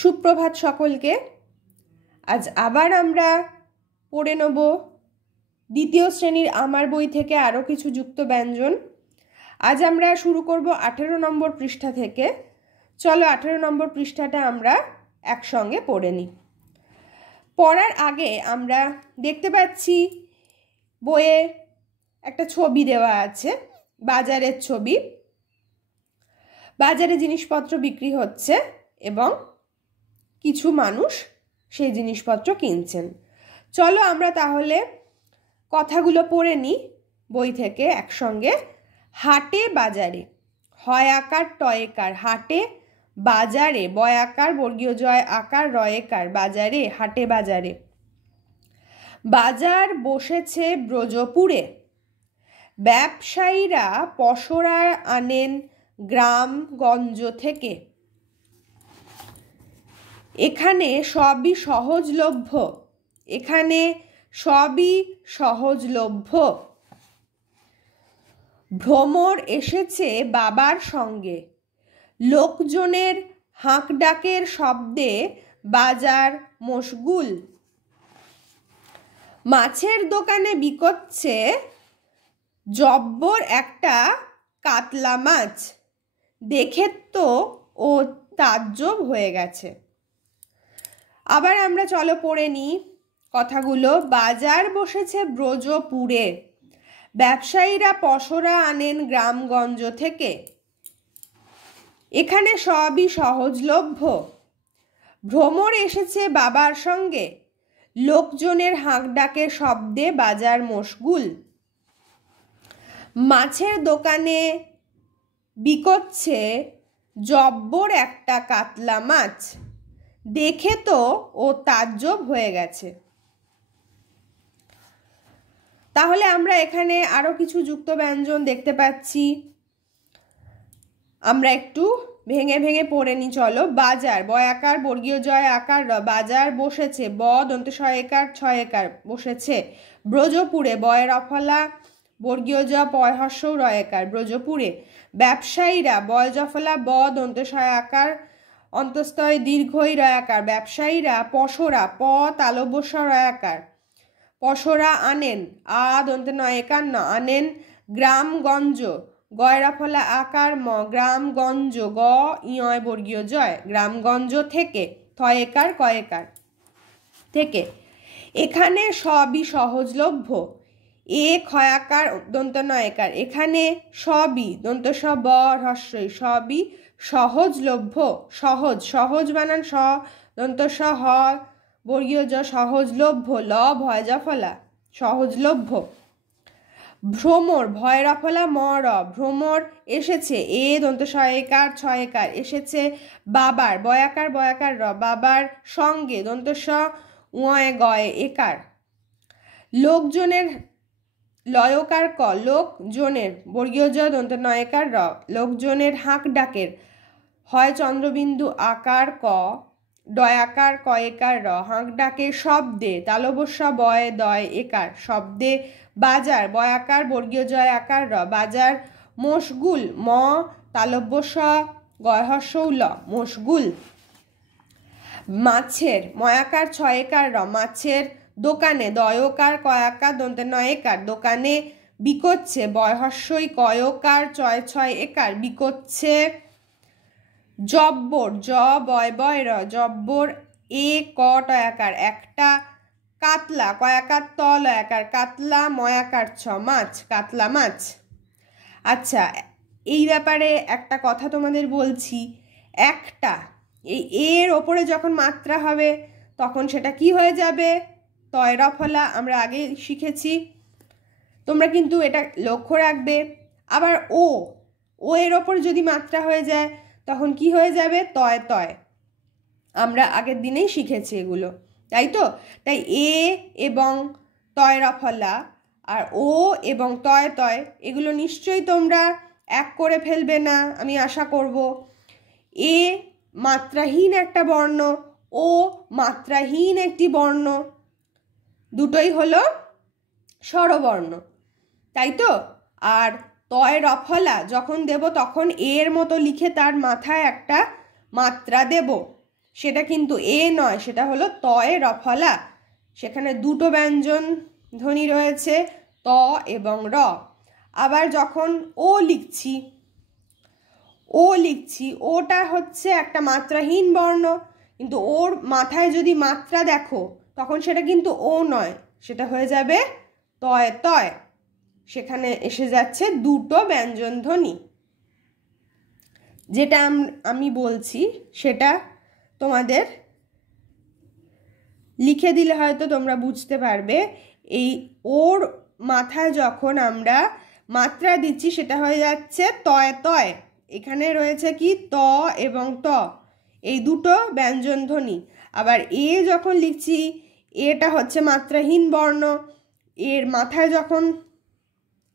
সুপ্রভাত সকলকে। আজ আবার আমরা পড়ে নেব দ্বিতীয় শ্রেণীর আমার বই থেকে আরও কিছু যুক্ত ব্যঞ্জন। আজ আমরা শুরু করব 18 নম্বর পৃষ্ঠা থেকে। চলো 18 নম্বর পৃষ্ঠাটা আমরা একসঙ্গে পড়ে নিই। পড়ার আগে আমরা দেখতে পাচ্ছি বইয়ে একটা ছবি দেওয়া আছে, বাজারের ছবি। বাজারে জিনিসপত্র বিক্রি হচ্ছে এবং কিছু মানুষ সেই জিনিসপত্র কিনছেন। চলো আমরা তাহলে কথাগুলো পড়ে নিই বই থেকে একসঙ্গে। হাটে বাজারে, হয় আকার টয়েকার, হাটে বাজারে, বয় আকার বর্গীয় জয় আকার রয়েকার, বাজারে হাটে বাজারে। বাজার বসেছে ব্রজপুরে, ব্যবসায়ীরা পসরা আনেন গ্রামগঞ্জ থেকে। এখানে সবই সহজলভ্য, এখানে সবই সহজলভ্য। ভ্রমর এসেছে বাবার সঙ্গে, লোকজনের হাঁক ডাকের শব্দে বাজার মশগুল। মাছের দোকানে বিকোচ্ছে জব্বর একটা কাতলা মাছ, দেখে তো ও তাজ্জব হয়ে গেছে। আবার আমরা চলো পড়ে নিই কথাগুলো। বাজার বসেছে ব্রজপুরে, ব্যবসায়ীরা পসরা আনেন গ্রামগঞ্জ থেকে। এখানে সবই সহজলভ্য। ভ্রমর এসেছে বাবার সঙ্গে, লোকজনের হাঁক ডাকের শব্দে বাজার মশগুল। মাছের দোকানে বিকোচ্ছে জব্বর একটা কাতলা মাছ, দেখে তো ও তাজ্জব হয়ে গেছে। তাহলে আমরা এখানে আরো কিছু যুক্ত ব্যঞ্জন দেখতে পাচ্ছি, আমরা একটু ভেঙে ভেঙে পড়ে নি। চলো। বাজার, বয় আকার বর্গীয় জয় আকার র, বাজার বসেছে, ব দন্ত ছয়েকার ছয়েকার বসেছে। ব্রজপুরে, বয় রফলা বর্গীয় জ পয় হর্ষ রয়েকার, ব্রজপুরে। ব্যবসায়ীরা, বয় জফলা ব দন্ত ছয় আকার অন্তস্তয় দীর্ঘই রয়াকার, ব্যবসায়ীরা পসরা, প তালব্য রয়াকার, পসরা আনেন, আ দন্তে নয়কার ন, আনেন গ্রামগঞ্জ, গয়রা ফলা আকার ম, গ্রামগঞ্জ, গ ইয় বর্গীয় জয়, গ্রামগঞ্জ থেকে, থয়েকার কয়েকার থেকে। এখানে সবই সহজলভ্য, এ ক্ষয়াকার দন্ত নয়কার, এখানে সবই দন্ত স ব হ্রস্বই, সবই সহজলভ্য। সহজ, সহজ বানান স দন্ত স হ বর্গীয় জ, সহজলভ্য, ল ভয় জফলা, সহজলভ্য। ভ্রমর, ভয় রফলা ম র, ভ্রমর এসেছে, এ দন্ত ছয়েকার ছয়েকার এসেছে বাবার, বয়াকার বয়াকার র, বাবার সঙ্গে দন্ত স উয় গয় একার। লোকজনের, লয়কার ক, লোকজনের বর্গীয় জ দন্ত নয়কার র, লোকজনের হাঁক ডাকের, হয় চন্দ্রবিন্দু আকার ক, ডয়াকার কয়েকার র, হাঁক ডাকের শব্দে, তালবস্যা বয় দয় একার, শব্দে বাজার, বয়াকার বর্গীয় জয় আকার র, বাজার মশগুল, ম তালব্যস্য গয়হস্যৌ ল, মশগুল। মাছের, ময়াকার ছয়েকার র, মাছের দোকানে, দয়কার কয়াকার দন্তে নয়কার, দোকানে বিকোচ্ছে, বয়হস্যই কয়কার চয় ছয় একার, বিকোচ্ছে জব্বর, জ বয় বয় র, জব্বর এ ক টয়াকার একটা কাতলা, কয়াকার ত লয়াকার, কাতলা ময়াকার ছ, মাছ, কাতলা মাছ। আচ্ছা, এই ব্যাপারে একটা কথা তোমাদের বলছি। একটা, এই এর ওপরে যখন মাত্রা হবে তখন সেটা কি হয়ে যাবে? তয়রা ফলা, আমরা আগে শিখেছি, তোমরা কিন্তু এটা লক্ষ্য রাখবে। আবার ও, ও এর ওপর যদি মাত্রা হয়ে যায় তখন কি হয়ে যাবে? তয় তয়, আমরা আগের দিনেই শিখেছি এগুলো, তাই তো? তাই এ এবং তয়রা ফলা আর ও এবং তয় তয় এগুলো নিশ্চয়ই তোমরা এক করে ফেলবে না, আমি আশা করব। এ মাত্রাহীন একটা বর্ণ, ও মাত্রাহীন একটি বর্ণ, দুটোই হলো স্বরবর্ণ, তাই তো? আর তয় রফলা যখন দেব তখন এর মতো লিখে তার মাথায় একটা মাত্রা দেব, সেটা কিন্তু এ নয়, সেটা হলো তয়ে রফলা। সেখানে দুটো ব্যঞ্জন ধ্বনি রয়েছে, ত এবং র। আবার যখন ও লিখছি, ওটা হচ্ছে একটা মাত্রাহীন বর্ণ, কিন্তু ওর মাথায় যদি মাত্রা দেখো তখন সেটা কিন্তু ও নয়, সেটা হয়ে যাবে তয় তয়। সেখানে এসে যাচ্ছে দুটো ব্যঞ্জন ধ্বনি। যেটা আমি বলছি সেটা তোমাদের লিখে দিলে হয়তো তোমরা বুঝতে পারবে। এই ওর মাথায় যখন আমরা মাত্রা দিচ্ছি সেটা হয়ে যাচ্ছে তয় তয়। এখানে রয়েছে কি ত এবং ত, এই দুটো ব্যঞ্জন ধ্বনি। আবার এ যখন লিখছি, এটা হচ্ছে মাত্রাহীন বর্ণ, এর মাথায় যখন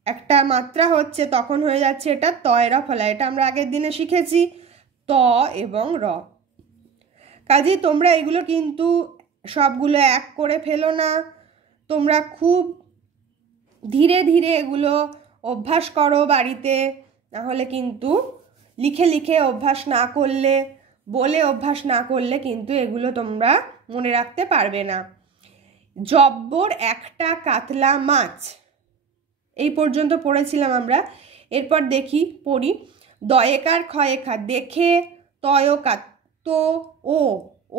একটা মাত্রা হচ্ছে তখন হয়ে যাচ্ছে এটা তয় রফলা। এটা আমরা আগের দিনে শিখেছি, ত এবং র। কাজেই তোমরা এগুলো কিন্তু সবগুলো এক করে ফেলো না, তোমরা খুব ধীরে ধীরে এগুলো অভ্যাস করো বাড়িতে। নাহলে কিন্তু লিখে লিখে অভ্যাস না করলে, বলে অভ্যাস না করলে কিন্তু এগুলো তোমরা মনে রাখতে পারবে না। জব্বর একটা কাতলা মাছ, এই পর্যন্ত পড়েছিলাম আমরা। এরপর পড়ি দয়েকার ক্ষয়েকার দেখে, তয়কার তো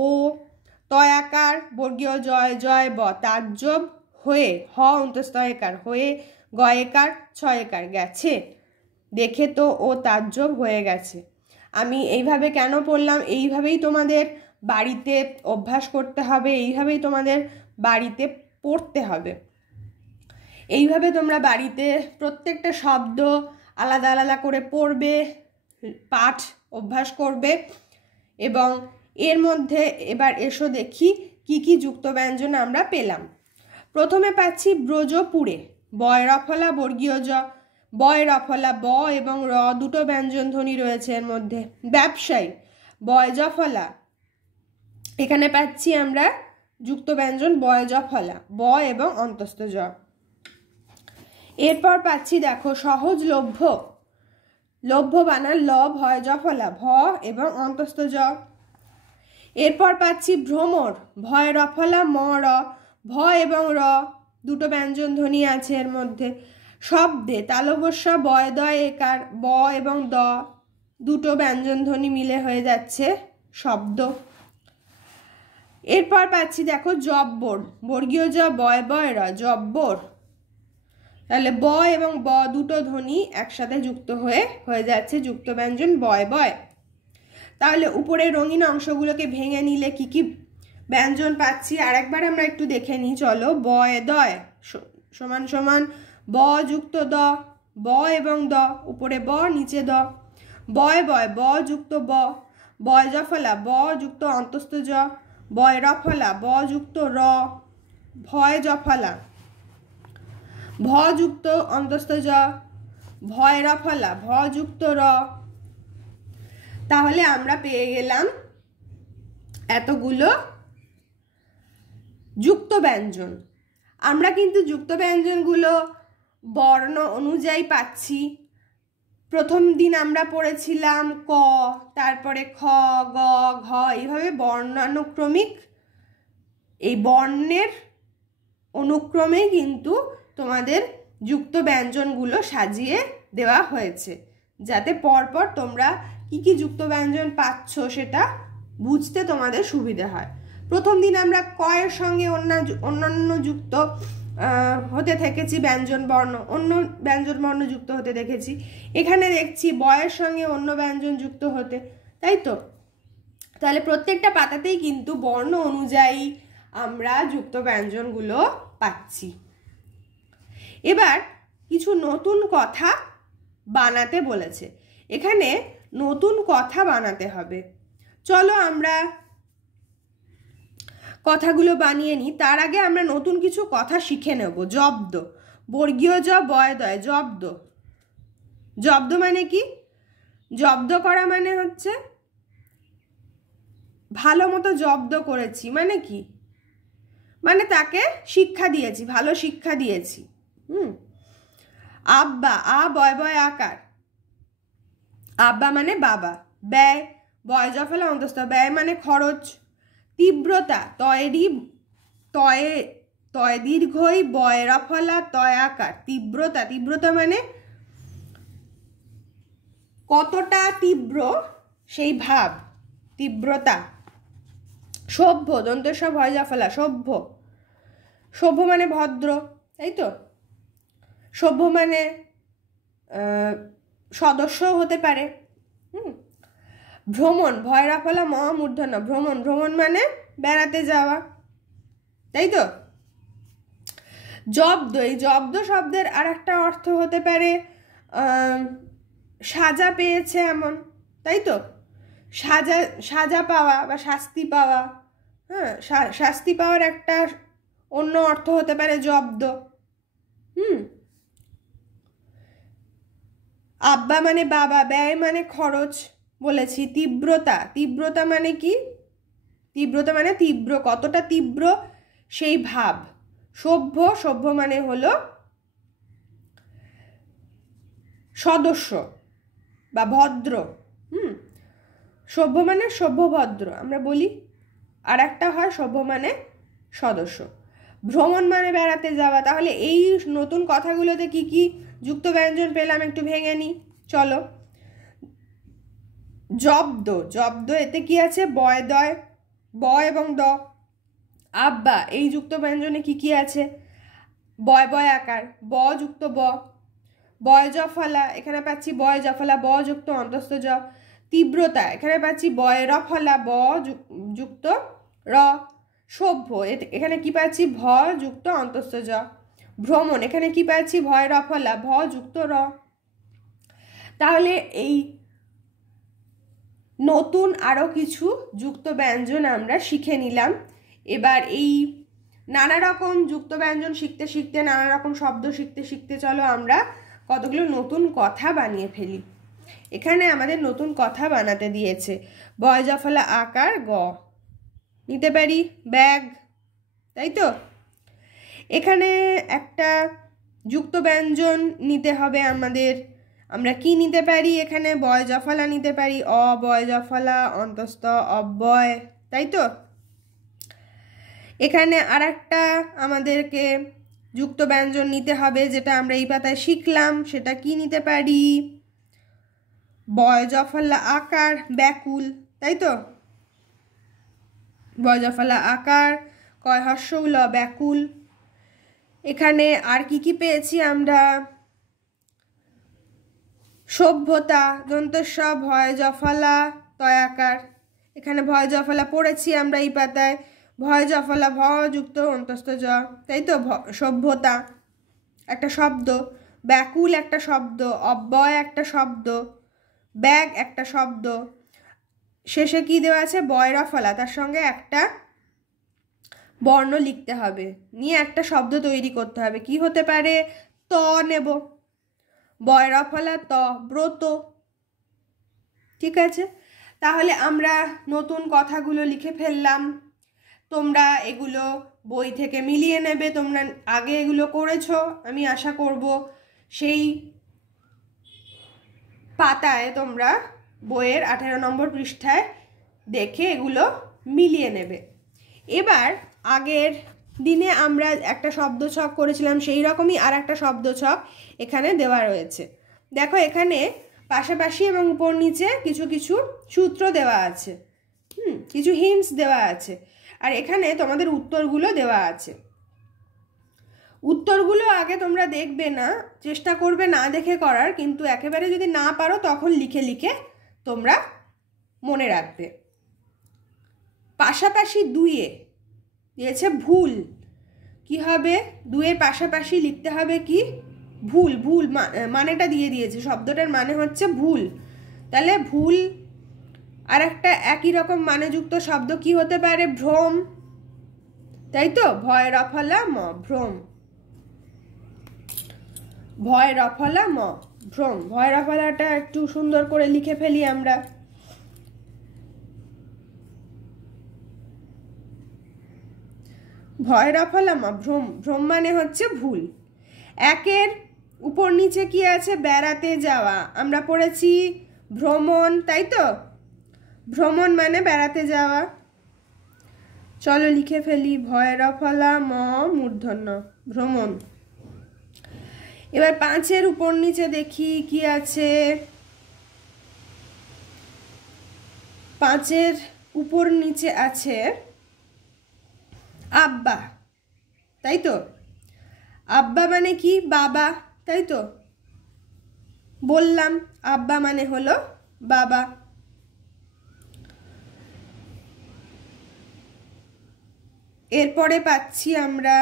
ও তয়াকার বর্গীয় জয় জয় ব তাজ্জব হয়ে, হ অন্তস্তয়কার হয়ে, গয়েকার ছয়েকার গেছে, দেখে তো ও তাজ্জব হয়ে গেছে। আমি এইভাবে কেন পড়লাম, এইভাবেই তোমাদের বাড়িতে অভ্যাস করতে হবে, এইভাবেই তোমাদের বাড়িতে পড়তে হবে। এইভাবে তোমরা বাড়িতে প্রত্যেকটা শব্দ আলাদা আলাদা করে পড়বে, পাঠ অভ্যাস করবে। এবং এর মধ্যে এবার এসো দেখি কি কি যুক্ত ব্যঞ্জন আমরা পেলাম। প্রথমে পাচ্ছি ব্রজপুরে, বয় রফলা বর্গীয় জ, বয় রফলা ব এবং র দুটো ব্যঞ্জন ধ্বনি রয়েছে এর মধ্যে। ব্যবসায়ী, বয় জফলা, এখানে পাচ্ছি আমরা যুক্ত ব্যঞ্জন বয় জফলা, ব এবং অন্তস্থ জ। এরপর পাচ্ছি দেখো সহজলভ্য, লভ্য বানান ল ভয় জফলা, ভ এবং অন্তস্থ জ। এরপর পাচ্ছি ভ্রমর, ভয় রফলা ম র, ভ এবং র দুটো ব্যঞ্জন ধ্বনি আছে এর মধ্যে। শব্দে তালবস্যা বয় দয় একার, ব এবং দ দুটো ব্যঞ্জন ধ্বনি মিলে হয়ে যাচ্ছে শব্দ। এরপর পাচ্ছি দেখো জব্বর, বর্গীয় জ বয় বয় র, জব্বর। তাহলে ব এবং ব দুটো ধ্বনি একসাথে যুক্ত হয়ে যাচ্ছে যুক্ত ব্যঞ্জন বয় বয়। তাহলে উপরের রঙিন অংশগুলোকে ভেঙে নিলে কি কি ব্যঞ্জন পাচ্ছি আরেকবার আমরা একটু দেখে নিই। চলো, বয় দয় সমান সমান ব যুক্ত দ, ব এবং দ, উপরে ব নিচে দ। বয় বয় ব যুক্ত ব, বয় জফলা ব যুক্ত অন্তস্থ জ, বয় রফলা ব যুক্ত র, ভয় জফলা ভ যুক্ত অন্তস্থ জ, ভয় রফলা ভ যুক্ত র। তাহলে আমরা পেয়ে গেলাম এতগুলো যুক্ত ব্যঞ্জন। আমরা কিন্তু যুক্ত ব্যঞ্জনগুলো বর্ণ অনুযায়ী পাচ্ছি। প্রথম দিন আমরা পড়েছিলাম ক, তারপরে খ, গ, ঘ, এইভাবে বর্ণানুক্রমিক, এই বর্ণের অনুক্রমে কিন্তু তোমাদের যুক্ত ব্যঞ্জনগুলো সাজিয়ে দেওয়া হয়েছে, যাতে পরপর তোমরা কি কি যুক্ত ব্যঞ্জন পাচ্ছ সেটা বুঝতে তোমাদের সুবিধা হয়। প্রথম দিন আমরা কয়ের সঙ্গে অন্যান্য যুক্ত হতে থেকেছি ব্যঞ্জন বর্ণ, অন্য ব্যঞ্জন বর্ণ যুক্ত হতে দেখেছি। এখানে দেখছি বয়ের সঙ্গে অন্য ব্যঞ্জন যুক্ত হতে, তাই তো? তাহলে প্রত্যেকটা পাতাতেই কিন্তু বর্ণ অনুযায়ী আমরা যুক্ত ব্যঞ্জনগুলো পাচ্ছি। এবার কিছু নতুন কথা বানাতে বলেছে, এখানে নতুন কথা বানাতে হবে। চলো আমরা কথাগুলো বানিয়ে নিই। তার আগে আমরা নতুন কিছু কথা শিখে নেব। জব্দ, বর্গীয় জ বয় দয়, জব্দ। জব্দ মানে কি? জব্দ করা মানে হচ্ছে ভালো মতো জব্দ করেছি মানে কি? মানে তাকে শিক্ষা দিয়েছি, ভালো শিক্ষা দিয়েছি। আব্বা, আ বয় বয় আকার, আব্বা মানে বাবা। ব্যয়, বয় জফলা অন্তস্থ, ব্যয় মানে খরচ। তীব্রতা, তয় দীর্ঘই বয় রফলা তয় আকার। তীব্রতা, তীব্রতা মানে কতটা তীব্র সেই ভাব, তীব্রতা। সভ্য, দন্তস্ব ভয় জফলা, সভ্য। সভ্য মানে ভদ্র, তাই তো? সভ্য মানে সদস্য হতে পারে। ভ্রমণ, ভয় রফলা ম মূর্ধন্য, ভ্রমণ। ভ্রমণ মানে বেড়াতে যাওয়া, তাই তো? জব্দ, এই জব্দ শব্দের আর একটা অর্থ হতে পারে সাজা পেয়েছে এমন, তাই তো? সাজা পাওয়া বা শাস্তি পাওয়া। হ্যাঁ, শাস্তি পাওয়ার একটা অন্য অর্থ হতে পারে জব্দ। আব্বা মানে বাবা, ব্যয় মানে খরচ বলেছি। তীব্রতা, তীব্রতা মানে কি? তীব্রতা মানে তীব্র, কতটা তীব্র সেই ভাব। সভ্য, সভ্য মানে হলো সদস্য বা ভদ্র। সভ্য মানে সভ্য ভদ্র আমরা বলি, আর একটা হয় সভ্য মানে সদস্য। ভ্রমণ মানে বেড়াতে যাওয়া। তাহলে এই নতুন কথাগুলোতে কি কি যুক্ত ব্যঞ্জন পেলাম একটু ভেঙে নিই, চলো। জব্দ, জব্দ এতে কি আছে? বয় দয়, ব এবং দ। আব্বা, এই যুক্ত ব্যঞ্জনে কি কি আছে? বয় বয় আকার, ব যুক্ত ব। বয় জফলা, এখানে পাচ্ছি বয় জফলা ব যুক্ত অন্তস্থ জ। তীব্রতা, এখানে পাচ্ছি বয় রফলা ব যুক্ত র। সভ্য, এখানে কি পাচ্ছি? ভ যুক্ত অন্তস্থ জ। ভ্রমণ, এখানে কি পাচ্ছি? ভয় রফলা ভ যুক্ত র। তাহলে এই নতুন আরো কিছু যুক্ত ব্যঞ্জন আমরা শিখে নিলাম। এবার এই নানা রকম যুক্ত ব্যঞ্জন শিখতে শিখতে, নানা রকম শব্দ শিখতে শিখতে চলো আমরা কতগুলো নতুন কথা বানিয়ে ফেলি। এখানে আমাদের নতুন কথা বানাতে দিয়েছে। বয় জফলা আকার গ, নিতে পারি ব্যাগ, তাই তো? এখানে একটা যুক্ত ব্যঞ্জন নিতে হবে আমাদের। আমরা কি নিতে পারি? এখানে বয় জফলা নিতে পারি, অ বয় জফলা অন্তস্থ অব্যয়, তাই তো? এখানে আর একটা আমাদেরকে যুক্ত ব্যঞ্জন নিতে হবে, যেটা আমরা এই পাতায় শিখলাম। সেটা কি নিতে পারি? বয় জফলা আকার ব্যাকুল, তাই তো? বয় জফলা আকার কয় হর্ষ ল ব্যাকুল। এখানে আর কি কি পেয়েছি আমরা? সভ্যতা, দন্তস্ব ভয় জফলা তয় আকার। এখানে ভয় জফলা পড়েছি আমরা এই পাতায়, ভয় জফলা ভ যুক্ত অন্তস্থ জ, তাই তো? সভ্যতা একটা শব্দ, ব্যাকুল একটা শব্দ, অব্যয় একটা শব্দ, ব্যাগ একটা শব্দ। শেষে কি দেওয়া আছে? বয় রফলা, তার সঙ্গে একটা বর্ণ লিখতে হবে, নিয়ে একটা শব্দ তৈরি করতে হবে। কি হতে পারে? ত নেব, বয় রফলা ত, ব্রত। ঠিক আছে, তাহলে আমরা নতুন কথাগুলো লিখে ফেললাম। তোমরা এগুলো বই থেকে মিলিয়ে নেবে। তোমরা আগে এগুলো করেছো আমি আশা করব। সেই পাতায় তোমরা বইয়ের 18 নম্বর পৃষ্ঠায় দেখে এগুলো মিলিয়ে নেবে। এবার আগের দিনে আমরা একটা শব্দছক করেছিলাম, সেই রকমই আর একটা শব্দছক এখানে দেওয়া রয়েছে। দেখো, এখানে পাশাপাশি এবং উপর নিচে কিছু কিছু সূত্র দেওয়া আছে, কিছু হিন্টস দেওয়া আছে। আর এখানে তোমাদের উত্তরগুলো দেওয়া আছে। উত্তরগুলো আগে তোমরা দেখবে না, চেষ্টা করবে না দেখে করার, কিন্তু একেবারে যদি না পারো তখন লিখে লিখে তোমরা মনে রাখবে। পাশাপাশি দুইয়ে দিয়েছে ভুল। কি হবে? দুইয়ের পাশাপাশি লিখতে হবে কি? ভুল। ভুল মানেটা দিয়ে দিয়েছে, শব্দটার মানে হচ্ছে ভুল। তাহলে ভুল আর একটা একই রকম মানেযুক্ত শব্দ কি হতে পারে? ভ্রম, তাই তো? ভয় রফলা ম, ভ্রম। ভয় রফলা ম, ভ্রম। ভয় রফলাটা একটু সুন্দর করে লিখে ফেলি আমরা। ভয় রফলা ম, ভ্রম। ভ্রম মানে হচ্ছে ভুল। একের উপর নিচে কি আছে? বেড়াতে যাওয়া। আমরা পড়েছি ভ্রমণ, তাই তো? ভ্রমণ মানে বেড়াতে যাওয়া। চলো লিখে ফেলি, ভয়ের ফলা ম মূর্ধন্য ভ্রমণ। এবার 5-এর উপর নিচে দেখি কি আছে। 5-এর উপর নিচে আছে আব্বা, তাই তো? আব্বা মানে কি? বাবা, তাই তো? বললাম আব্বা মানে হলো বাবা। এরপরে পাচ্ছি আমরা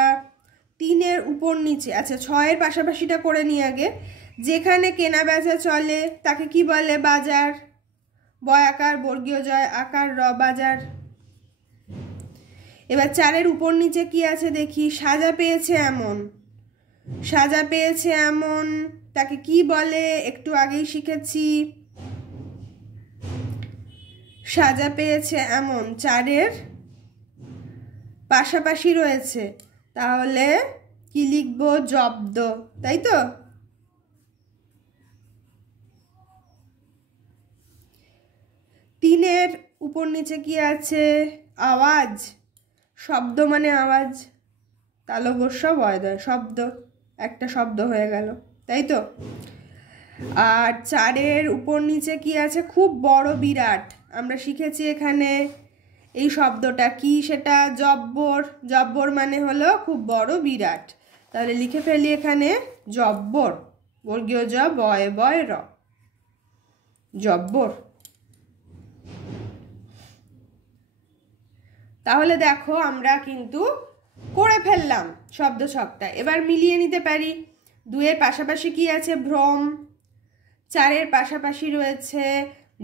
3-এর উপর নিচে, আচ্ছা 6-এর পাশাপাশিটা করে নিই আগে। যেখানে কেনা বেচা চলে তাকে কি বলে? বাজার। বয় আকার বর্গীয় জয় আকার র, বাজার। এবার 4-এর উপর নিচে কি আছে দেখি। সাজা পেয়েছে এমন, সাজা পেয়েছে এমন তাকে কি বলে? একটু আগেই শিখেছি, সাজা পেয়েছে এমন 4-এর পাশাপাশি রয়েছে, তাহলে কি লিখবো? জব্দ, তাই তো? তিনের উপর নিচে কি আছে? আওয়াজ। শব্দ মানে আওয়াজ, তালবস্য বয়দয়, শব্দ, একটা শব্দ হয়ে গেল, তাই তো? আর 4-এর উপর নিচে কি আছে? খুব বড়, বিরাট। আমরা শিখেছি এখানে এই শব্দটা কি, সেটা জব্বর। জব্বর মানে হলো খুব বড়, বিরাট। তাহলে লিখে ফেলি এখানে জব্বর, বর্গীয় জ বয় বয় র, জব্বর। তাহলে দেখো আমরা কিন্তু করে ফেললাম শব্দ ছকটা। এবার মিলিয়ে নিতে পারি। 2-এর পাশাপাশি কি আছে? ভ্রম। 4-এর পাশাপাশি রয়েছে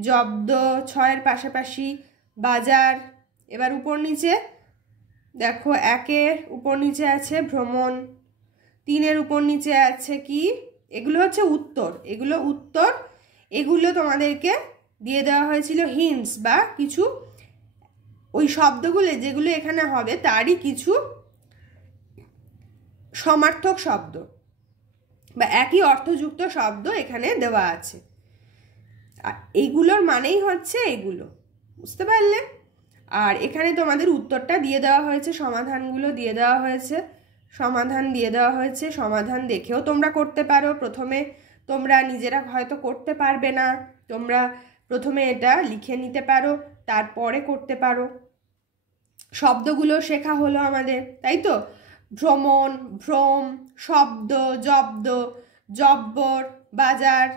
জব্দ। 6-এর পাশাপাশি বাজার। এবার উপর নিচে দেখো, 1-এর উপর নিচে আছে ভ্রমণ। 3-এর উপর নিচে আছে কি? এগুলো হচ্ছে উত্তর, এগুলো উত্তর। এগুলো তোমাদেরকে দিয়ে দেওয়া হয়েছিল হিন্টস বা কিছু, ওই শব্দগুলো যেগুলো এখানে হবে তারই কিছু সমার্থক শব্দ বা একই অর্থযুক্ত শব্দ এখানে দেওয়া আছে। আর এইগুলোর মানেই হচ্ছে এগুলো, বুঝতে পারলে? আর এখানে তোমাদের উত্তরটা দিয়ে দেওয়া হয়েছে, সমাধানগুলো দিয়ে দেওয়া হয়েছে, সমাধান দিয়ে দেওয়া হয়েছে। সমাধান দেখেও তোমরা করতে পারো। প্রথমে তোমরা নিজেরা হয়তো করতে পারবে না, তোমরা প্রথমে এটা লিখে নিতে পারো, তারপরে করতে পারো। শব্দগুলো শেখা হলো আমাদের, তাই তো? ভ্রমণ, ভ্রম, শব্দ, জব্দ, জব্বর, বাজার,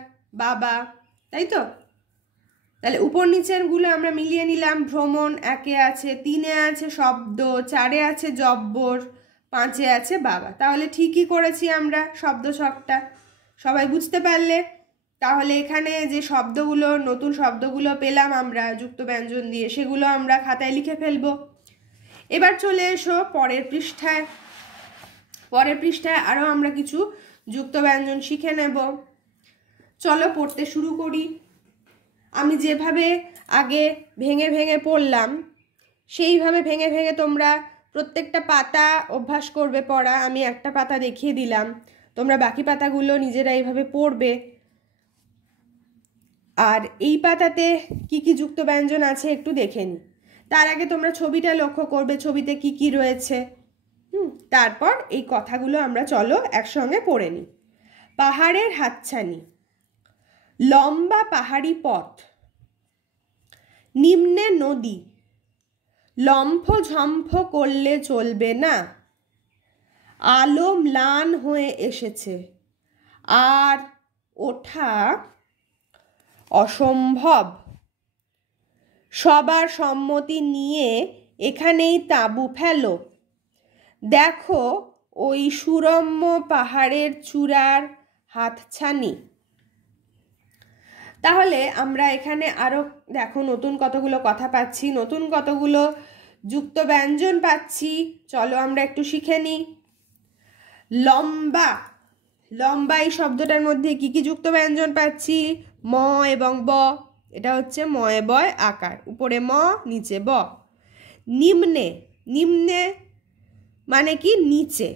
বাবা, তাই তো? তাহলে উপর নিচেরগুলো আমরা মিলিয়ে নিলাম। ভ্রমণ 1-এ আছে, 3-এ আছে শব্দ, 4-এ আছে জব্বর, 5-এ আছে বাবা। তাহলে ঠিকই করেছি আমরা শব্দ ছকটা। সবাই বুঝতে পারলে? তাহলে এখানে যে শব্দগুলো, নতুন শব্দগুলো পেলাম আমরা যুক্ত ব্যঞ্জন দিয়ে, সেগুলো আমরা খাতায় লিখে ফেলবো। এবার চলে এসো পরের পৃষ্ঠায়। পরের পৃষ্ঠায় আরও আমরা কিছু যুক্ত ব্যঞ্জন শিখে নেব। চলো পড়তে শুরু করি। আমি যেভাবে আগে ভেঙে ভেঙে পড়লাম, সেইভাবে ভেঙে ভেঙে তোমরা প্রত্যেকটা পাতা অভ্যাস করবে পড়া। আমি একটা পাতা দেখিয়ে দিলাম, তোমরা বাকি পাতাগুলো নিজেরা এইভাবে পড়বে। আর এই পাতাতে কি কি যুক্ত ব্যঞ্জন আছে একটু দেখে নিই। তার আগে তোমরা ছবিটা লক্ষ্য করবে, ছবিতে কি কি রয়েছে। তারপর এই কথাগুলো আমরা চলো একসঙ্গে পড়ে নিই। পাহাড়ের হাতছানি, লম্বা পাহাড়ি পথ, নিম্নে নদী, লম্ফ ঝম্ফ করলে চলবে না, আলো ম্লান হয়ে এসেছে, আর ওঠা অসম্ভব। সবার সম্মতি নিয়ে এখানেই তাঁবু ফেলো, দেখো ওই সুরম্য পাহাড়ের চূড়ার হাতছানি। তাহলে আমরা এখানে আরও দেখো নতুন কতগুলো কথা পাচ্ছি, নতুন কতগুলো যুক্ত ব্যঞ্জন পাচ্ছি। চলো আমরা একটু শিখে নিই। লম্বা, লম্বা এই শব্দটার মধ্যে কি কি যুক্ত ব্যঞ্জন পাচ্ছি? ম এবং ব। এটা হচ্ছে ময়ে বয় আকার, উপরে ম নিচে ব। নিম্নে, নিম্নে মানে কি? নিচে,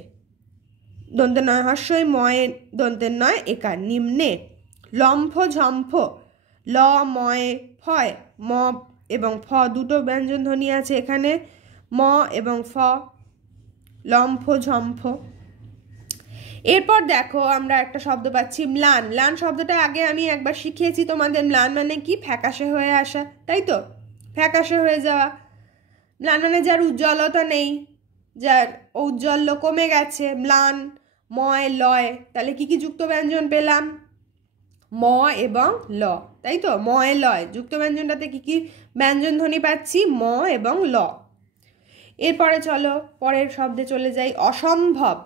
দন্তে নয় হর্ষই, ময়ে দন্তের নয় একার, নিম্নে। লম্ফ ঝম্ফ, ল ময়ে ফয়, ম এবং ফ দুটো ব্যঞ্জন ধ্বনি আছে এখানে, ম এবং ফ, লম্ফ ঝম্ফ। এরপর দেখো আমরা একটা শব্দ পাচ্ছি ম্লান। ম্লান শব্দটা আগে আমি একবার শিখিয়েছি তোমাদের। ম্লান মানে কি? ফ্যাকাশে হয়ে আসা, তাই তো? ফ্যাকাশে হয়ে যাওয়া। ম্লান মানে যার উজ্জ্বলতা নেই, যার ঔজ্জ্বল্য কমে গেছে, ম্লান। ময় লয়, তাহলে কি কি যুক্ত ব্যঞ্জন পেলাম? ম এবং ল, তাই তো? ময় লয় যুক্ত ব্যঞ্জনটাতে কি কি ব্যঞ্জন ধ্বনি পাচ্ছি? ম এবং ল। এরপরে চলো পরের শব্দে চলে যাই। অসম্ভব।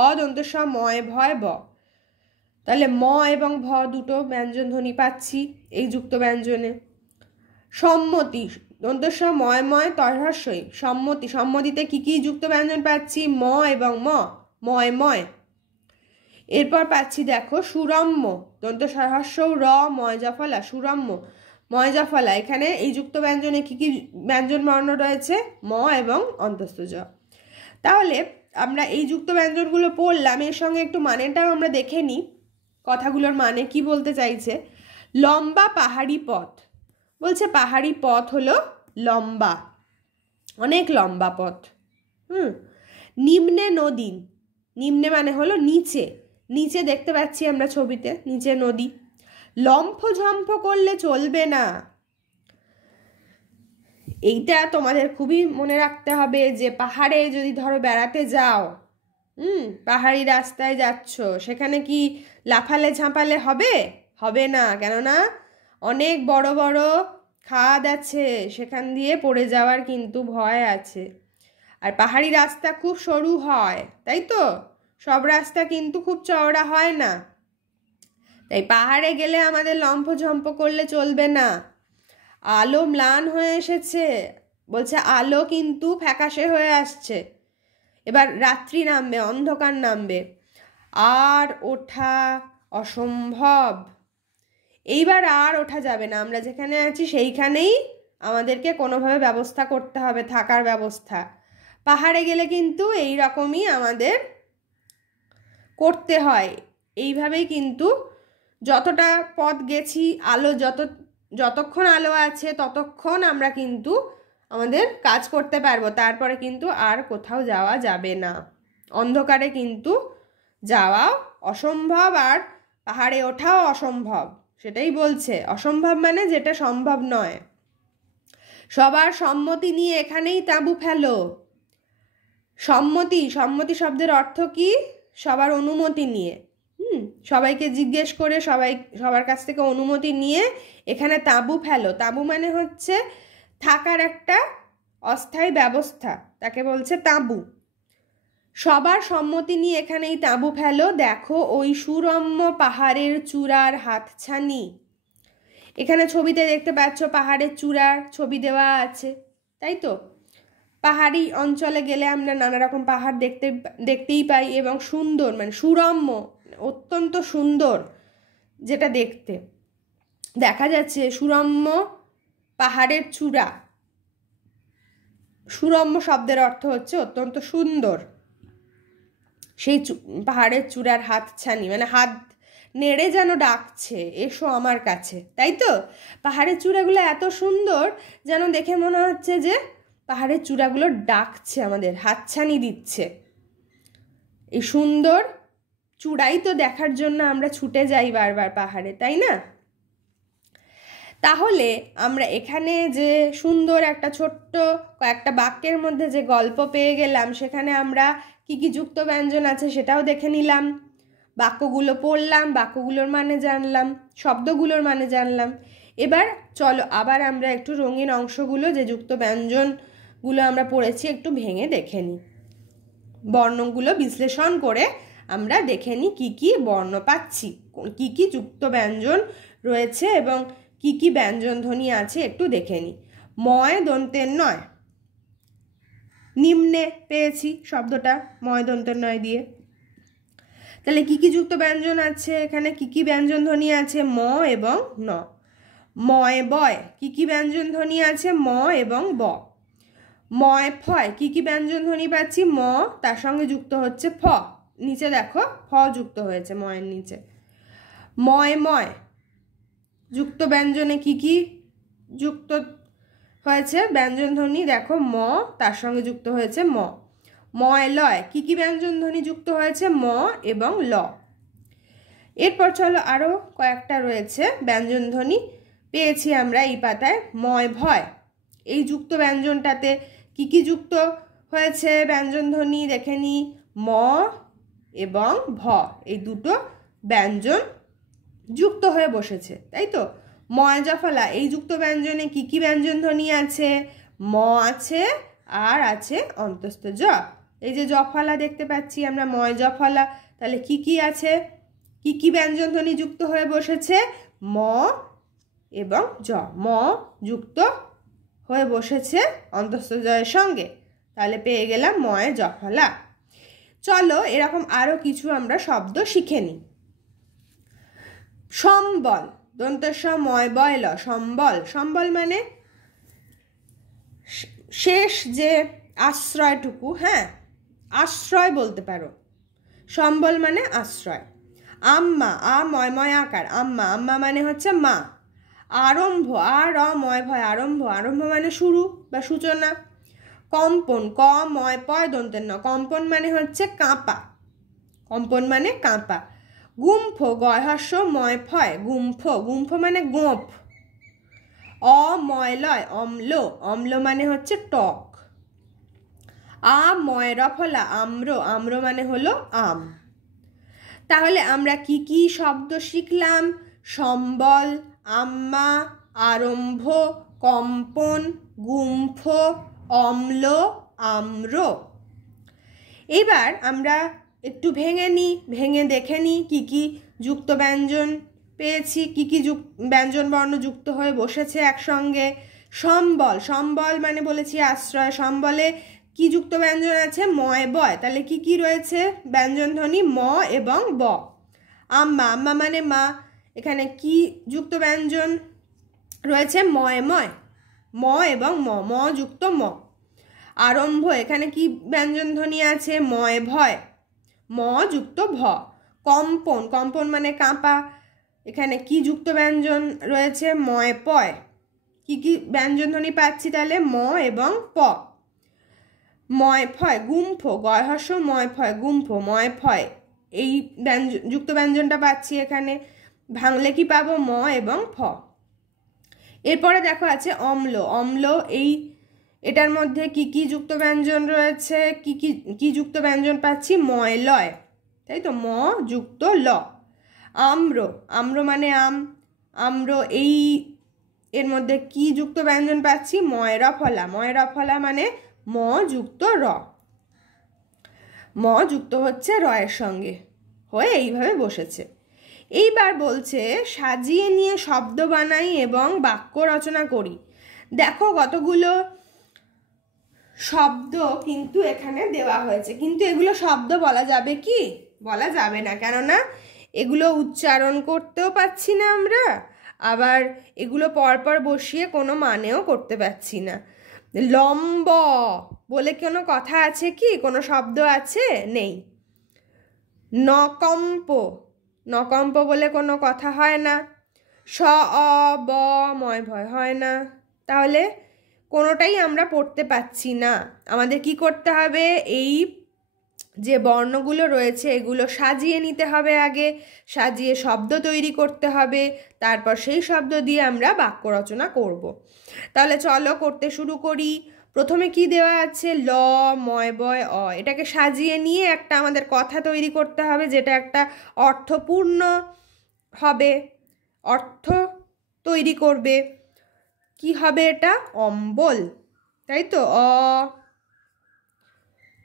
অ দন্তস্ব ময় ভয় ব, তাহলে ম এবং ভ দুটো ব্যঞ্জন ধ্বনি পাচ্ছি এই যুক্ত ব্যঞ্জনে। সম্মতি। দন্তস্ব ময় ময় তয়হস্যই, সম্মতি। সম্মতিতে কি কি যুক্ত ব্যঞ্জন পাচ্ছি? ম এবং ম, ময় ময়। এরপর পাচ্ছি দেখো সুরম্য। দন্ত সহস্য র ময়জাফলা, সুরম্য ময়জাফলা। এখানে এই যুক্ত ব্যঞ্জনে কি কি ব্যঞ্জন বর্ণ রয়েছে? ম এবং অন্তস্থ জ। তাহলে আমরা এই যুক্ত ব্যঞ্জনগুলো পড়লাম, এর সঙ্গে একটু মানেটাও আমরা দেখে নিই, কথাগুলোর মানে কি বলতে চাইছে। লম্বা পাহাড়ি পথ, বলছে পাহাড়ি পথ হলো লম্বা, অনেক লম্বা পথ। নিম্নে নদী। নিম্নে মানে হলো নিচে, নিচে দেখতে পাচ্ছি আমরা ছবিতে, নিচে নদী। লম্ফ ঝম্ফ করলে চলবে না। এইটা তোমাদের খুবই মনে রাখতে হবে যে পাহাড়ে যদি ধরো বেড়াতে যাও, পাহাড়ি রাস্তায় যাচ্ছ, সেখানে কি লাফালে ঝাঁপালে হবে? হবে না, কেননা অনেক বড় বড় খাদ আছে, সেখান দিয়ে পড়ে যাওয়ার কিন্তু ভয় আছে। আর পাহাড়ি রাস্তা খুব সরু হয়, তাই তো? সব রাস্তা কিন্তু খুব চওড়া হয় না। তাই পাহাড়ে গেলে আমাদের লম্ফ ঝম্প করলে চলবে না। আলো ম্লান হয়ে এসেছে, বলছে আলো কিন্তু ফ্যাকাশে হয়ে আসছে, এবার রাত্রি নামবে, অন্ধকার নামবে। আর ওঠা অসম্ভব, এইবার আর ওঠা যাবে না, আমরা যেখানে আছি সেইখানেই আমাদেরকে কোনোভাবে ব্যবস্থা করতে হবে, থাকার ব্যবস্থা। পাহাড়ে গেলে কিন্তু এই রকমই আমাদের করতে হয়। এইভাবেই কিন্তু যতটা পথ গেছি, আলো যতক্ষণ আলো আছে ততক্ষণ আমরা কিন্তু আমাদের কাজ করতে পারবো, তারপরে কিন্তু আর কোথাও যাওয়া যাবে না। অন্ধকারে কিন্তু যাওয়া অসম্ভব, আর পাহাড়ে ওঠাও অসম্ভব। সেটাই বলছে, অসম্ভব মানে যেটা সম্ভব নয়। সবার সম্মতি নিয়ে এখানেই তাঁবু ফেলো। সম্মতি, সম্মতি শব্দের অর্থ কি? সবার অনুমতি নিয়ে, সবাইকে জিজ্ঞেস করে সবার কাছ থেকে অনুমতি নিয়ে এখানে তাঁবু ফেলো। তাঁবু মানে হচ্ছে থাকার একটা অস্থায়ী ব্যবস্থা, তাকে বলছে তাঁবু। সবার সম্মতি নিয়ে এখানেই তাঁবু ফেলো। দেখো ওই সুরম্য পাহাড়ের চূড়ার হাতছানি। এখানে ছবিতে দেখতে পাচ্ছ পাহাড়ের চূড়ার ছবি দেওয়া আছে, তাই তো? পাহাড়ি অঞ্চলে গেলে আমরা নানা রকম পাহাড় দেখতেই পাই, এবং সুন্দর মানে সুরম্য, অত্যন্ত সুন্দর যেটা দেখতে দেখা যাচ্ছে। সুরম্য পাহাড়ের চূড়া, সুরম্য শব্দের অর্থ হচ্ছে অত্যন্ত সুন্দর। সেই পাহাড়ের চূড়ার হাতছানি মানে হাত নেড়ে যেন ডাকছে, এসো আমার কাছে, তাই তো? পাহাড়ের চূড়াগুলো এত সুন্দর যেন দেখে মনে হচ্ছে যে পাহাড়ের চূড়াগুলো ডাকছে, আমাদের হাতছানি দিচ্ছে। এই সুন্দর চূড়াই তো দেখার জন্য আমরা ছুটে যাই বারবার পাহাড়ে, তাই না? তাহলে আমরা এখানে যে সুন্দর একটা ছোট্ট কয়েকটা বাক্যের মধ্যে যে গল্প পেয়ে গেলাম, সেখানে আমরা কি কি যুক্ত ব্যঞ্জন আছে সেটাও দেখে নিলাম, বাক্যগুলো পড়লাম, বাক্যগুলোর মানে জানলাম, শব্দগুলোর মানে জানলাম। এবার চলো আবার আমরা একটু রঙিন অংশগুলো, যে যুক্ত ব্যঞ্জনগুলো আমরা পড়েছি, একটু ভেঙে দেখে নিই। বর্ণগুলো বিশ্লেষণ করে আমরা দেখে নিই কী কী বর্ণ পাচ্ছি, কী কী যুক্ত ব্যঞ্জন রয়েছে এবং কি কি ব্যঞ্জন ধ্বনি আছে একটু দেখে নিই। ময় দন্তের নয়, নিম্নে পেয়েছি শব্দটা ময় দন্তের নয় দিয়ে। তাহলে কি কি যুক্ত ব্যঞ্জন আছে এখানে, কি কি ব্যঞ্জন ধ্বনি আছে? ম এবং ন। ময় বয়, কি কি ব্যঞ্জন ধ্বনি আছে? ম এবং ব। ময় ফয়, কি কি ব্যঞ্জন ধ্বনি পাচ্ছি? ম, তার সঙ্গে যুক্ত হচ্ছে ফ, নিচে দেখো ফ যুক্ত হয়েছে ময়ের নিচে। ময় ময় যুক্ত ব্যঞ্জনে কি কি যুক্ত হয়েছে ব্যঞ্জনধ্বনি, দেখো ম, তার সঙ্গে যুক্ত হয়েছে ম। ময় লয় কি কি ব্যঞ্জনধ্বনি যুক্ত হয়েছে? ম এবং ল। এরপর চলো আরও কয়েকটা রয়েছে ব্যঞ্জনধ্বনি পেয়েছি আমরা এই পাতায়। ময় ভয়, এই যুক্ত ব্যঞ্জনটাতে কি কি যুক্ত হয়েছে ব্যঞ্জনধ্বনি দেখে নি। ম এবং ভ, এই দুটো ব্যঞ্জন যুক্ত হয়ে বসেছে, তাই তো। ময় জফলা, এই যুক্ত ব্যঞ্জনে কি কি ব্যঞ্জনধ্বনি আছে? ম আছে আর আছে অন্তস্থ জ। এই যে জফলা দেখতে পাচ্ছি আমরা, ময় জফলা, তাহলে কি কি আছে, কি কি ব্যঞ্জনধ্বনি যুক্ত হয়ে বসেছে? ম এবং জ, ম যুক্ত হয়ে বসেছে অন্তস্থ জয়ের সঙ্গে, তাহলে পেয়ে গেলাম ময় জফলা। চলো এরকম আরো কিছু আমরা শব্দ শিখে নিই। সম্বল, দন্তস্ব ময় বয় ল, সম্বল। সম্বল মানে শেষ যে আশ্রয়টুকু, হ্যাঁ, আশ্রয় বলতে পারো। সম্বল মানে আশ্রয়। আম্মা, আ ময় ময় আকার, আম্মা, আম্মা মানে হচ্ছে মা। আরম্ভ, আ র ময় ভয়, আরম্ভ, আরম্ভ মানে শুরু বা সূচনা। কম্পন, ক ময় পয় দন্তের ন, কম্পন মানে হচ্ছে কাঁপা, কম্পন মানে কাঁপা। গুম্ফ, গয় হর্ষ ময় ফয়, গুম্ফ, গুম্ফ মানে গোঁফ। অময় লয়, অম্ল, অম্ল মানে হচ্ছে টক। আ ময় রফলা, আম্র, আম্র মানে হলো আম। তাহলে আমরা কি কি শব্দ শিখলাম? সম্বল, আম্মা, আরম্ভ, কম্পন, গুম্ফ, অম্ল, আম্র। এবার আমরা একটু ভেঙে নিই, ভেঙে দেখে নিই কি কি যুক্ত ব্যঞ্জন পেয়েছি, কি কি ব্যঞ্জন বর্ণ যুক্ত হয়ে বসেছে একসঙ্গে। সম্বল, সম্বল মানে বলেছি আশ্রয়। সম্বলে কি যুক্ত ব্যঞ্জন আছে? ময় বয়, তাহলে কি কি রয়েছে ব্যঞ্জনধ্বনি? ম এবং ব। আম্মা, আম্মা মানে মা, এখানে কি যুক্ত ব্যঞ্জন রয়েছে? ময় ময়, ম এবং ম, ম যুক্ত ম। আরম্ভ, এখানে কি ব্যঞ্জনধ্বনি আছে? ময় ভয়, ম যুক্ত ভ। কম্পন, কম্পন মানে কাঁপা, এখানে কি যুক্ত ব্যঞ্জন রয়েছে? ময় পয়। কি কি ব্যঞ্জনধ্বনি পাচ্ছি তাহলে? ম এবং প। ময় ফয়, গুম্ফ, গয় হর্ষ ময় ফয়, গুম্ফ, ময় ফয়, এই যুক্ত ব্যঞ্জনটা পাচ্ছি এখানে। ভাঙলে কি পাবো? ম এবং ফ। এরপরে দেখো আছে অম্ল, অম্ল, এটার মধ্যে কি কি যুক্ত ব্যঞ্জন রয়েছে? কি কি কি যুক্ত ব্যঞ্জন পাচ্ছি? ময় লয়, তাই তো, ম যুক্ত ল। আম্র, আম্র মানে আম, আম্র, এর মধ্যে কি যুক্ত ব্যঞ্জন পাচ্ছি? ময় রফলা, ময় রফলা মানে ম যুক্ত র, ম যুক্ত হচ্ছে র এর সঙ্গে হয়ে এইভাবে বসেছে। এইবার বলছে সাজিয়ে নিয়ে শব্দ বানাই এবং বাক্য রচনা করি। দেখো কতগুলো শব্দ কিন্তু এখানে দেওয়া হয়েছে, কিন্তু এগুলো শব্দ বলা যাবে কি? বলা যাবে না, কেননা এগুলো উচ্চারণ করতেও পাচ্ছি না আমরা, আবার এগুলো পরপর বসিয়ে কোনো মানেও করতে পারছি না। লম্ব বলে কোনো কথা আছে কি? কোনো শব্দ আছে? নেই। নকম্প, নকম্প বলে কোনো কথা হয় না। স অ ব ময় ভয় হয় না, তাহলে কোনোটাই আমরা পড়তে পাচ্ছি না। আমাদের কি করতে হবে? এই যে বর্ণগুলো রয়েছে এগুলো সাজিয়ে নিতে হবে, আগে সাজিয়ে শব্দ তৈরি করতে হবে, তারপর সেই শব্দ দিয়ে আমরা বাক্য রচনা করব। তাহলে চলো করতে শুরু করি। প্রথমে কি দেওয়া আছে? ল ময় বয় অ, এটাকে সাজিয়ে নিয়ে একটা আমাদের কথা তৈরি করতে হবে, যেটা একটা অর্থপূর্ণ হবে, অর্থ তৈরি করবে। কি হবে এটা? অম্বল, তাই তো, অ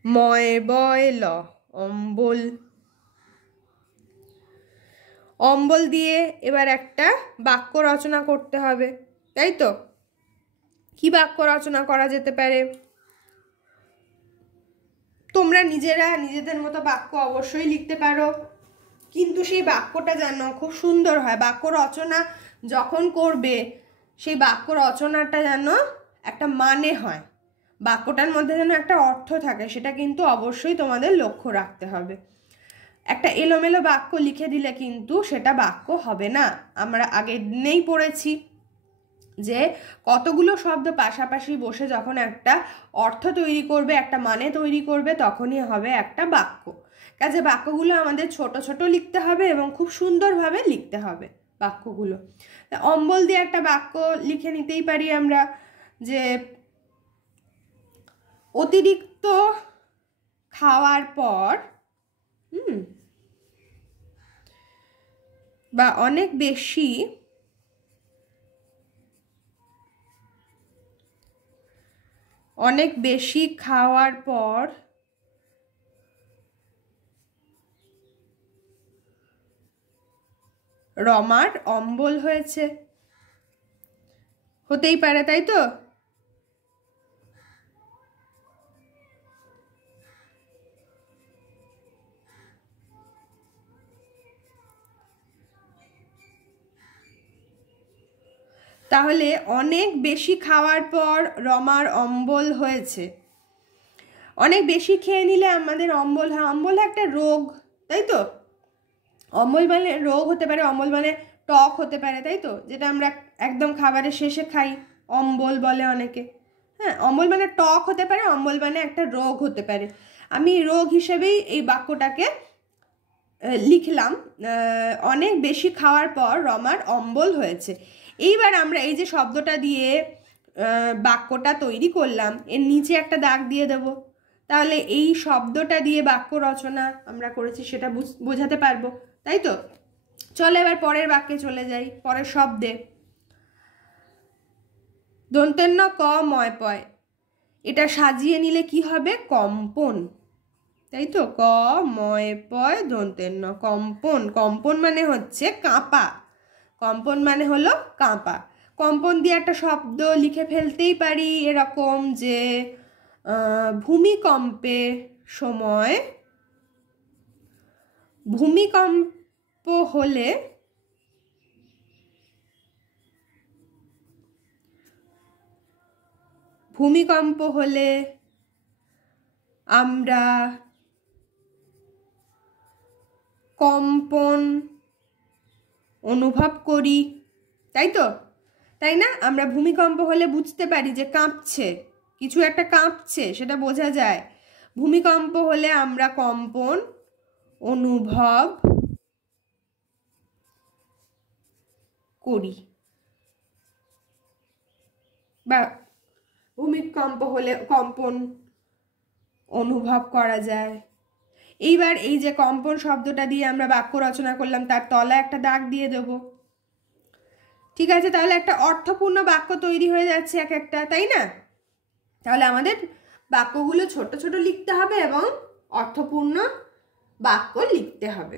ময় বয় ল, অম্বল। অম্বল দিয়ে এবার একটা বাক্য রচনা করতে হবে, তাই তো। কি বাক্য রচনা করা যেতে পারে? তোমরা নিজেরা নিজেদের মতো বাক্য অবশ্যই লিখতে পারো, কিন্তু সেই বাক্যটা যেন খুব সুন্দর হয়। বাক্য রচনা যখন করবে সেই বাক্য রচনাটা যেন একটা মানে হয়, বাক্যটার মধ্যে যেন একটা অর্থ থাকে, সেটা কিন্তু অবশ্যই তোমাদের লক্ষ্য রাখতে হবে। একটা এলোমেলো বাক্য লিখে দিলে কিন্তু সেটা বাক্য হবে না, আমরা আগের দিনেই পড়েছি। যে কতগুলো শব্দ পাশাপাশি বসে যখন একটা অর্থ তৈরি করবে, একটা মানে তৈরি করবে, তখনই হবে একটা বাক্য। কাজে বাক্যগুলো আমাদের ছোট ছোট লিখতে হবে এবং খুব সুন্দরভাবে লিখতে হবে বাক্যগুলো। অম্বল দিয়ে একটা বাক্য লিখে নিতেই পারি আমরা, যে অতিরিক্ত খাওয়ার পর বা অনেক বেশি খাওয়ার পর রমার অম্বল হয়েছে। হতেই পারে, তাই তো? তাহলে অনেক বেশি খাওয়ার পর রমার অম্বল হয়েছে। অনেক বেশি খেয়ে নিলে আমাদের অম্বল হয়। অম্বল একটা রোগ, তাই তো? অম্বল মানে রোগ হতে পারে, অম্বল মানে টক হতে পারে, তাই তো? যেটা আমরা একদম খাবারের শেষে খাই, অম্বল বলে অনেকে। হ্যাঁ, অম্বল মানে টক হতে পারে, অম্বল মানে একটা রোগ হতে পারে। আমি রোগ হিসেবেই এই বাক্যটাকে লিখলাম, অনেক বেশি খাওয়ার পর রমার অম্বল হয়েছে। এইবার আমরা এই যে শব্দটা দিয়ে বাক্যটা তৈরি করলাম, এর নিচে একটা দাগ দিয়ে দেব। তাহলে এই শব্দটা দিয়ে বাক্য রচনা আমরা করেছি সেটা বোঝাতে পারবো, তাই তো? চলো এবার পরের বাক্যে চলে যাই, পরের শব্দে। দন্তেন্য ক ময় পয়, এটা সাজিয়ে নিলে কি হবে? কম্পন, তাই তো? ক ময় পয় দন্তেন্য, কম্পন। কম্পন মানে হচ্ছে কাঁপা, কম্পন মানে হলো কাঁপা। কম্পন দিয়ে একটা শব্দ লিখে ফেলতেই পারি এরকম, যে ভূমিকম্পে সময়, ভূমিকম্প হলে আমরা কম্পন অনুভব করি, তাই তো? তাই না? আমরা ভূমিকম্প হলে বুঝতে পারি যে কাঁপছে, কিছু একটা কাঁপছে, সেটা বোঝা যায়। ভূমিকম্প হলে আমরা কম্পন অনুভব করি, বা ভূমিকম্প হলে কম্পন অনুভব করা যায়। এইবার এই যে কম্পন শব্দটা দিয়ে আমরা বাক্য রচনা করলাম, তার তলায় একটা দাগ দিয়ে দেব। ঠিক আছে, তাহলে একটা অর্থপূর্ণ বাক্য তৈরি হয়ে যাচ্ছে এক একটা, তাই না? তাহলে আমাদের বাক্যগুলো ছোট ছোট লিখতে হবে এবং অর্থপূর্ণ বাক্য লিখতে হবে।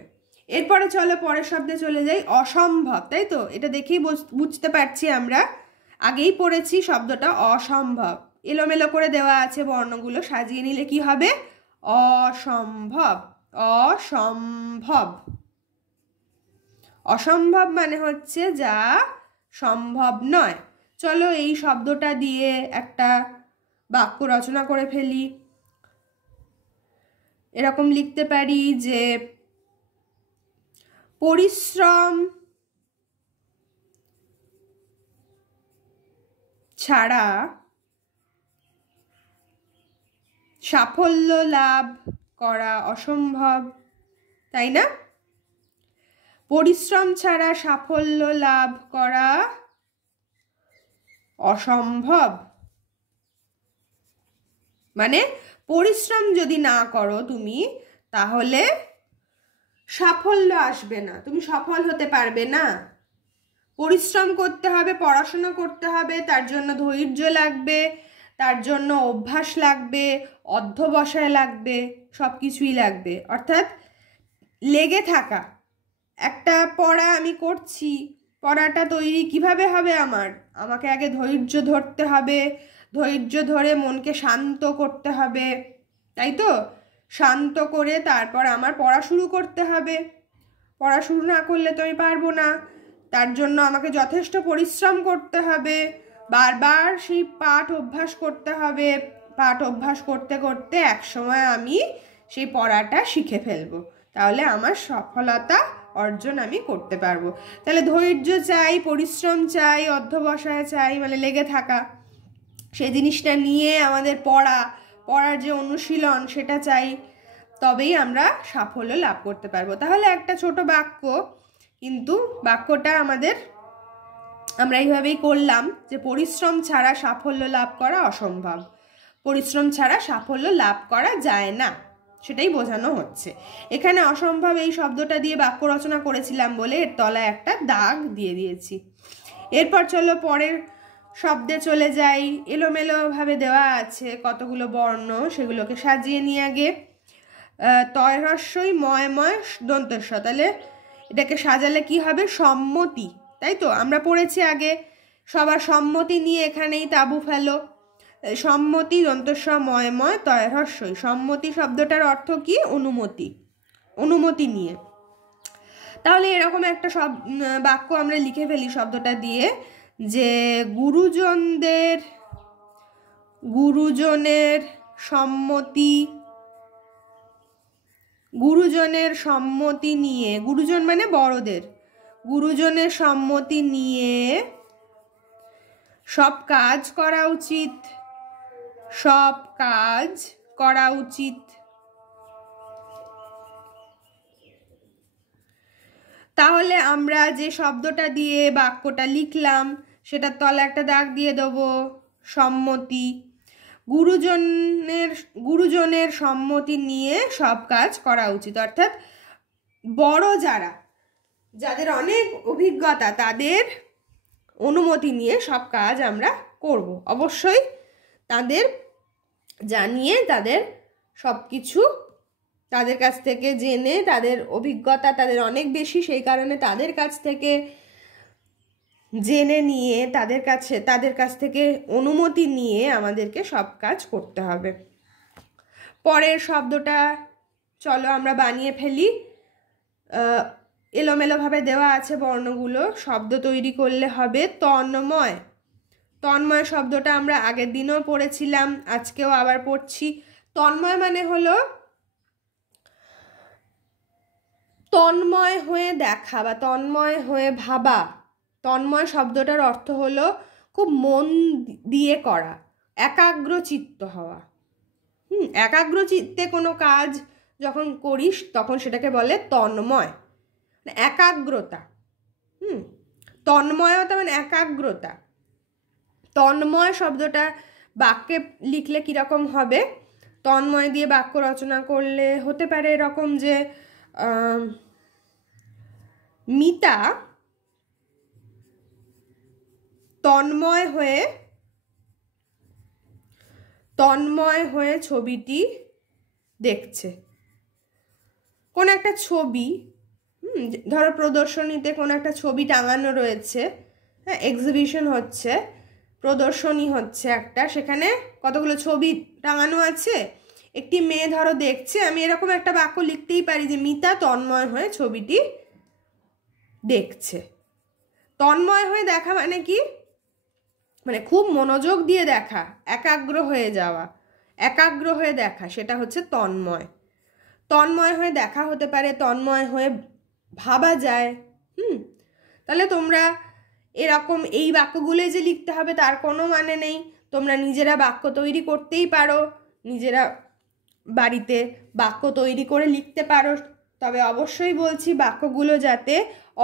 এরপরে চলো পরের শব্দে চলে যাই, অসম্ভব, তাই তো? এটা দেখেই বুঝতে পারছি আমরা, আগেই পড়েছি শব্দটা অসম্ভব। এলোমেলো করে দেওয়া আছে বর্ণগুলো, সাজিয়ে নিলে কি হবে? অসম্ভব। অসম্ভব, অসম্ভব মানে হচ্ছে যা সম্ভব নয়। চলো এই শব্দটা দিয়ে একটা বাক্য রচনা করে ফেলি। এরকম লিখতে পারি যে পরিশ্রম ছাড়া সাফল্য লাভ করা অসম্ভব, তাই না? পরিশ্রম ছাড়া সাফল্য লাভ করা অসম্ভব, মানে পরিশ্রম যদি না করো তুমি, তাহলে সাফল্য আসবে না, তুমি সফল হতে পারবে না। পরিশ্রম করতে হবে, পড়াশোনা করতে হবে, তার জন্য ধৈর্য লাগবে, তার জন্য অভ্যাস লাগবে, অধ্যবসায় লাগবে, সব কিছুই লাগবে। অর্থাৎ লেগে থাকা। একটা পড়া আমি করছি, পড়াটা তৈরি কিভাবে হবে? আমাকে আগে ধৈর্য ধরতে হবে, ধৈর্য ধরে মনকে শান্ত করতে হবে, তাই তো? শান্ত করে তারপর আমার পড়া শুরু করতে হবে। পড়া শুরু না করলে তো আমি পারবো না, তার জন্য আমাকে যথেষ্ট পরিশ্রম করতে হবে, বারবার সেই পাঠ অভ্যাস করতে হবে। পাঠ অভ্যাস করতে করতে একসময় আমি সেই পড়াটা শিখে ফেলবো, তাহলে আমার সফলতা অর্জন আমি করতে পারবো। তাহলে ধৈর্য চাই, পরিশ্রম চাই, অধ্যবসায় চাই, মানে লেগে থাকা, সেই জিনিসটা নিয়ে আমাদের পড়ার যে অনুশীলন সেটা চাই, তবেই আমরা সাফল্য লাভ করতে পারবো। তাহলে একটা ছোট বাক্য, কিন্তু বাক্যটা আমরা এইভাবেই করলাম যে পরিশ্রম ছাড়া সাফল্য লাভ করা অসম্ভব, পরিশ্রম ছাড়া সাফল্য লাভ করা যায় না, সেটাই বোঝানো হচ্ছে। এখানে অসম্ভব এই শব্দটা দিয়ে বাক্য রচনা করেছিলাম বলে এর তলায় একটা দাগ দিয়ে দিয়েছি। এরপর চলো পরের শব্দে চলে যাই। এলোমেলোভাবে দেওয়া আছে কতগুলো বর্ণ, সেগুলোকে সাজিয়ে নিয়ে আগে তয় হ্রস্বই ময় ময় দন্তস্ব, তাহলে এটাকে সাজালে কি হবে? সম্মতি, তাই তো? আমরা পড়েছি আগে, সবার সম্মতি নিয়ে এখানেই তাঁবু ফেলো। সম্মতি দন্তস্ব ময় ময় তয় হ্রস্বই। সম্মতি শব্দটার অর্থ কি? অনুমতি, অনুমতি নিয়ে। তাহলে এরকম একটা বাক্য আমরা লিখে ফেলি শব্দটা দিয়ে, যে গুরুজনের সম্মতি নিয়ে, গুরুজন মানে বড়দের, গুরুজনের সম্মতি নিয়ে সব কাজ করা উচিত। তাহলে আমরা যে শব্দটা দিয়ে বাক্যটা লিখলাম সেটার তলে একটা দাগ দিয়ে দেবো, সম্মতি। গুরুজনের সম্মতি নিয়ে সব কাজ করা উচিত, অর্থাৎ বড় যাদের অনেক অভিজ্ঞতা, তাদের অনুমতি নিয়ে সব কাজ আমরা করব। অবশ্যই তাদের জানিয়ে, তাদের সব কিছু তাদের কাছ থেকে জেনে, তাদের অভিজ্ঞতা তাদের অনেক বেশি, সেই কারণে তাদের কাছ থেকে জেনে নিয়ে, তাদের কাছ থেকে অনুমতি নিয়ে আমাদেরকে সব কাজ করতে হবে। পরের শব্দটা চলো আমরা বানিয়ে ফেলি। এলোমেলোভাবে দেওয়া আছে বর্ণগুলো, শব্দ তৈরি করলে হবে তন্ময়। তন্ময় শব্দটা আমরা আগের দিনও পড়েছিলাম, আজকেও আবার পড়ছি। তন্ময় মানে হলো তন্ময় হয়ে দেখা বা তন্ময় হয়ে ভাবা। তন্ময় শব্দটার অর্থ হলো খুব মন দিয়ে করা, একাগ্রচিত্ত হওয়া। একাগ্রচিত্তে কোনো কাজ যখন করিস তখন সেটাকে বলে তন্ময়, একাগ্রতা। তন্ময়তা মানে একাগ্রতা। তন্ময় শব্দটা বাক্যে লিখলে কিরকম হবে? তন্ময় দিয়ে বাক্য রচনা করলে হতে পারে এরকম যে মিতা তন্ময় হয়ে ছবিটি দেখছে। কোন একটা ছবি, ধরো প্রদর্শনীতে কোনো একটা ছবি টাঙানো রয়েছে, হ্যাঁ, এক্সিবিশন হচ্ছে, প্রদর্শনী হচ্ছে একটা, সেখানে কতগুলো ছবি টাঙানো আছে, একটি মেয়ে ধরো দেখছে। আমি এরকম একটা বাক্য লিখতেই পারি যে মিতা তন্ময় হয়ে ছবিটি দেখছে। তন্ময় হয়ে দেখা মানে কি? মানে খুব মনোযোগ দিয়ে দেখা, একাগ্র হয়ে যাওয়া, একাগ্র হয়ে দেখা, সেটা হচ্ছে তন্ময়। তন্ময় হয়ে দেখা হতে পারে, তন্ময় হয়ে ভাবা যায়। তাহলে তোমরা এরকম এই বাক্যগুলোই যে লিখতে হবে তার কোনো মানে নেই, তোমরা নিজেরা বাক্য তৈরি করতেই পারো, নিজেরা বাড়িতে বাক্য তৈরি করে লিখতে পারো। তবে অবশ্যই বলছি বাক্যগুলো যাতে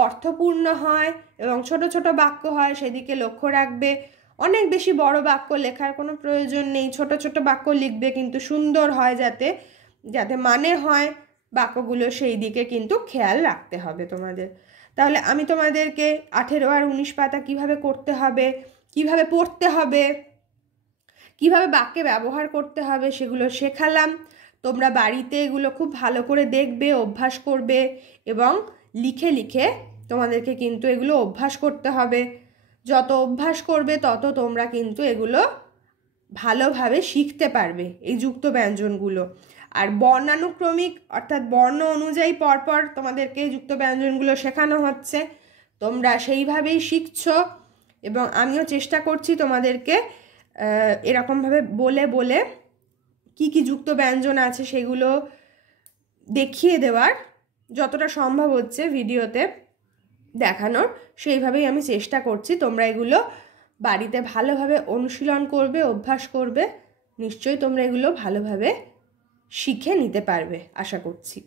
অর্থপূর্ণ হয় এবং ছোট ছোট বাক্য হয় সেদিকে লক্ষ্য রাখবে। অনেক বেশি বড় বাক্য লেখার কোনো প্রয়োজন নেই, ছোট ছোট বাক্য লিখবে, কিন্তু সুন্দর হয়, যাতে মানে হয় বাক্যগুলো, সেই দিকে কিন্তু খেয়াল রাখতে হবে তোমাদের। তাহলে আমি তোমাদেরকে 18 আর 19 পাতা কিভাবে করতে হবে, কিভাবে পড়তে হবে, কিভাবে বাক্যে ব্যবহার করতে হবে সেগুলো শেখালাম। তোমরা বাড়িতে এগুলো খুব ভালো করে দেখবে, অভ্যাস করবে এবং লিখে লিখে তোমাদেরকে কিন্তু এগুলো অভ্যাস করতে হবে। যত অভ্যাস করবে তত তোমরা কিন্তু এগুলো ভালোভাবে শিখতে পারবে, এই যুক্ত ব্যঞ্জনগুলো। আর বর্ণানুক্রমিক অর্থাৎ বর্ণ অনুযায়ী পরপর তোমাদেরকে যুক্ত ব্যঞ্জনগুলো শেখানো হচ্ছে, তোমরা সেইভাবেই শিখছো এবং আমিও চেষ্টা করছি তোমাদেরকে এরকমভাবে বলে বলে কি কি যুক্ত ব্যঞ্জন আছে সেগুলো দেখিয়ে দেওয়ার, যতটা সম্ভব হচ্ছে ভিডিওতে দেখানোর সেইভাবেই আমি চেষ্টা করছি। তোমরা এগুলো বাড়িতে ভালোভাবে অনুশীলন করবে, অভ্যাস করবে, নিশ্চয়ই তোমরা এগুলো ভালোভাবে শিখে নিতে পারবে আশা করছি।